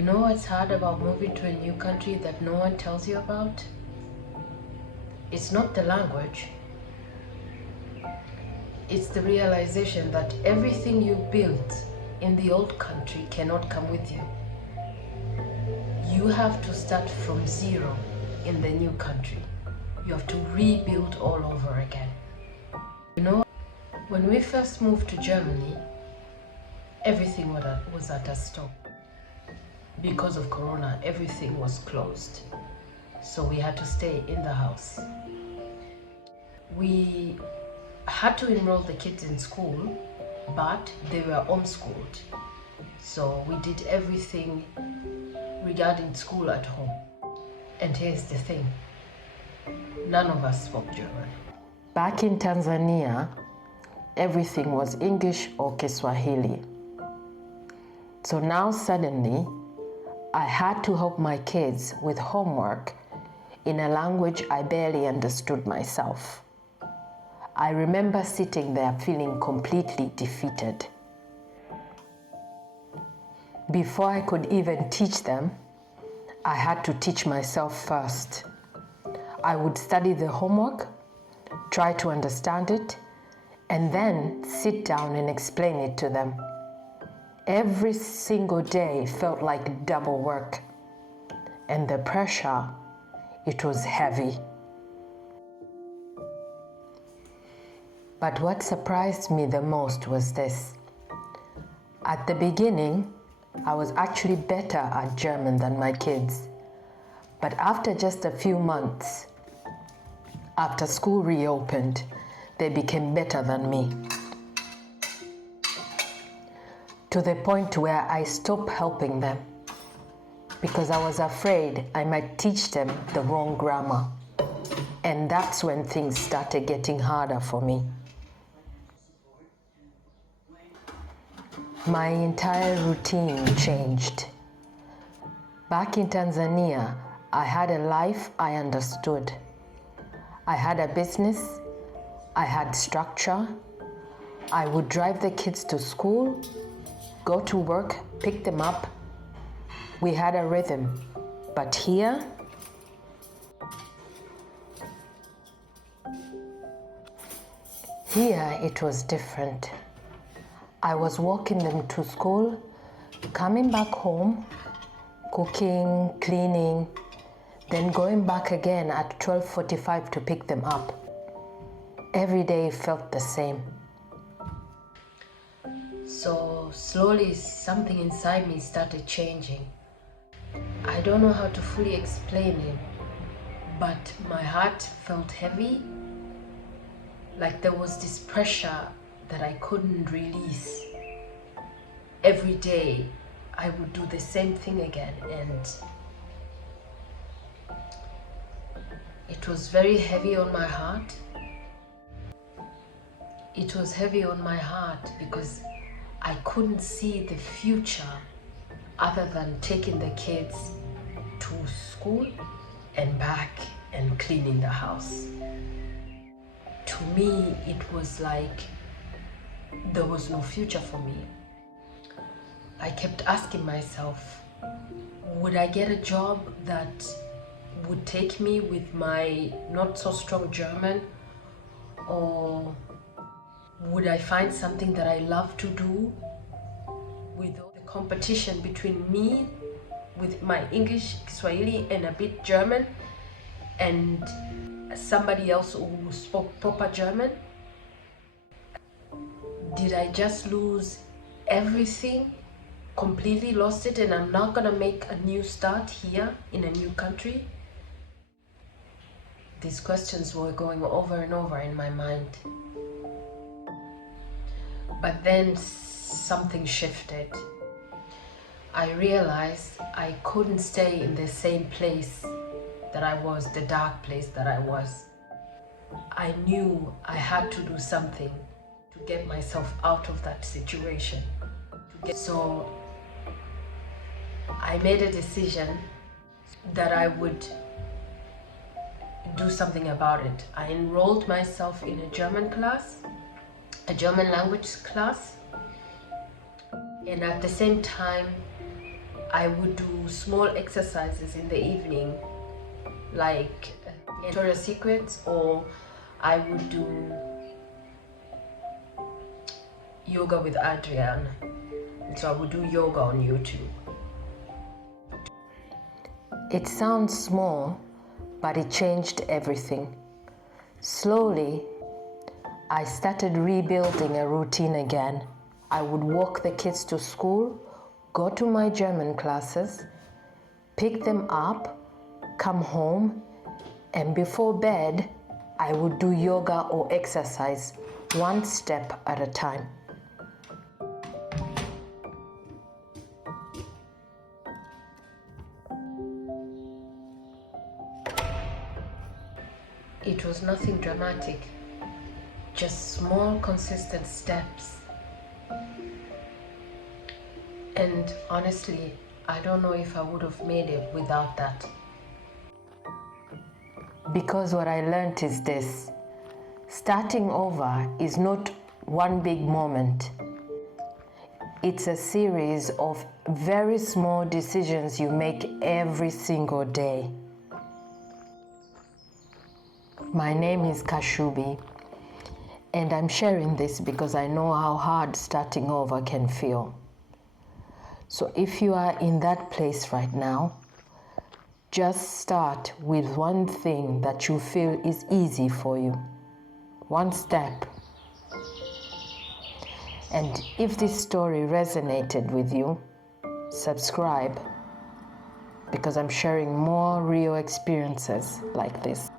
You know what's hard about moving to a new country that no one tells you about? It's not the language. It's the realization that everything you built in the old country cannot come with you. You have to start from zero in the new country. You have to rebuild all over again. You know, when we first moved to Germany, everything was at a stop. Because of Corona, everything was closed. So we had to stay in the house. We had to enroll the kids in school, but they were homeschooled. So we did everything regarding school at home. And here's the thing, none of us spoke German. Back in Tanzania, everything was English or Kiswahili. So now suddenly, I had to help my kids with homework in a language I barely understood myself. I remember sitting there feeling completely defeated. Before I could even teach them, I had to teach myself first. I would study the homework, try to understand it, and then sit down and explain it to them. Every single day felt like double work, and the pressure, it was heavy. But what surprised me the most was this. At the beginning, I was actually better at German than my kids. But after just a few months, after school reopened, they became better than me. To the point where I stopped helping them because I was afraid I might teach them the wrong grammar. And that's when things started getting harder for me. My entire routine changed. Back in Tanzania, I had a life I understood. I had a business, I had structure. I would drive the kids to school, go to work, pick them up. We had a rhythm. But here, it was different. I was walking them to school, coming back home, cooking, cleaning, then going back again at 12:45 to pick them up. Every day felt the same. So slowly something inside me started changing. I don't know how to fully explain it, but my heart felt heavy, like there was this pressure that I couldn't release. Every day I would do the same thing again, and it was very heavy on my heart. It was heavy on my heart because I couldn't see the future other than taking the kids to school and back and cleaning the house. To me, it was like there was no future for me. I kept asking myself, would I get a job that would take me with my not so strong German, or would I find something that I love to do with all the competition between me with my English, Swahili, and a bit German, and somebody else who spoke proper German? Did I just lose everything, completely lost it, and I'm not gonna make a new start here in a new country? These questions were going over and over in my mind. But then something shifted. I realized I couldn't stay in the same place that I was, the dark place that I was. I knew I had to do something to get myself out of that situation. So I made a decision that I would do something about it. I enrolled myself in a German class, a German language class, and at the same time I would do small exercises in the evening, like Victoria's Secrets, or I would do yoga with Adrienne. So I would do yoga on YouTube. It sounds small, but it changed everything. Slowly, I started rebuilding a routine again. I would walk the kids to school, go to my German classes, pick them up, come home, and before bed, I would do yoga or exercise, one step at a time. It was nothing dramatic, just small, consistent steps. And honestly, I don't know if I would have made it without that. Because what I learned is this: starting over is not one big moment. It's a series of very small decisions you make every single day. My name is Kashubi, and I'm sharing this because I know how hard starting over can feel. So if you are in that place right now, just start with one thing that you feel is easy for you. One step. And if this story resonated with you, subscribe, because I'm sharing more real experiences like this.